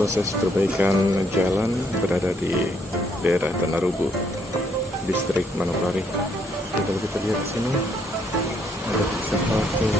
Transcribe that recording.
proses perbaikan jalan berada di daerah Tanah Rubu, distrik Manokwari. Jadi kalau kita lihat di sini ada excavator